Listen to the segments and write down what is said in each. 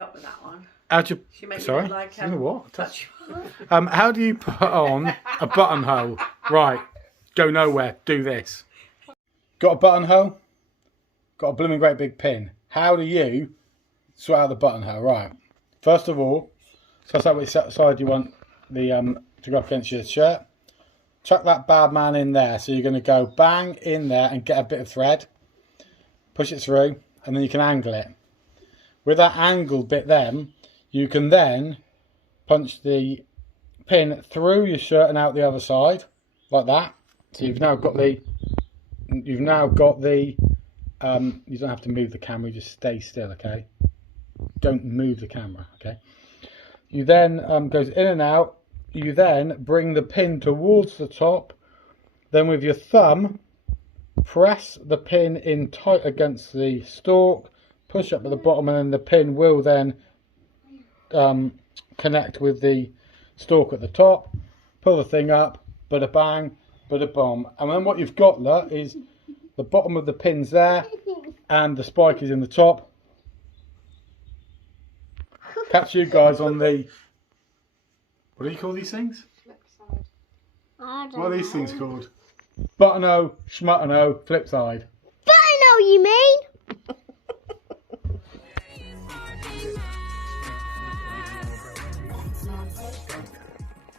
Up with that one. How do you? She made Sorry. me like You know what? touch. How do you put on a buttonhole? Right. Go nowhere. Do this. Got a buttonhole? Got a blooming great big pin. How do you sort out the buttonhole? Right. First of all, suss out which side you want the to go up against your shirt. Chuck that bad man in there. So you're going to go bang in there and get a bit of thread. Push it through, and then you can angle it. With that angled bit, then you can then punch the pin through your shirt and out the other side, like that. So you've now got the. You don't have to move the camera. You just stay still, okay? Don't move the camera, okay? You then goes in and out. You then bring the pin towards the top. Then with your thumb, press the pin in tight against the stalk. Push up at the bottom, and then the pin will then connect with the stalk at the top. Pull the thing up, bada bang, bada bomb. And then what you've got there is the bottom of the pin's there, and the spike is in the top. Catch you guys on the. What do you call these things? Flip side. What are these things called? Button-o, schmutton-o, flip side. Button-o, you mean?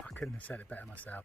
I couldn't have said it better myself.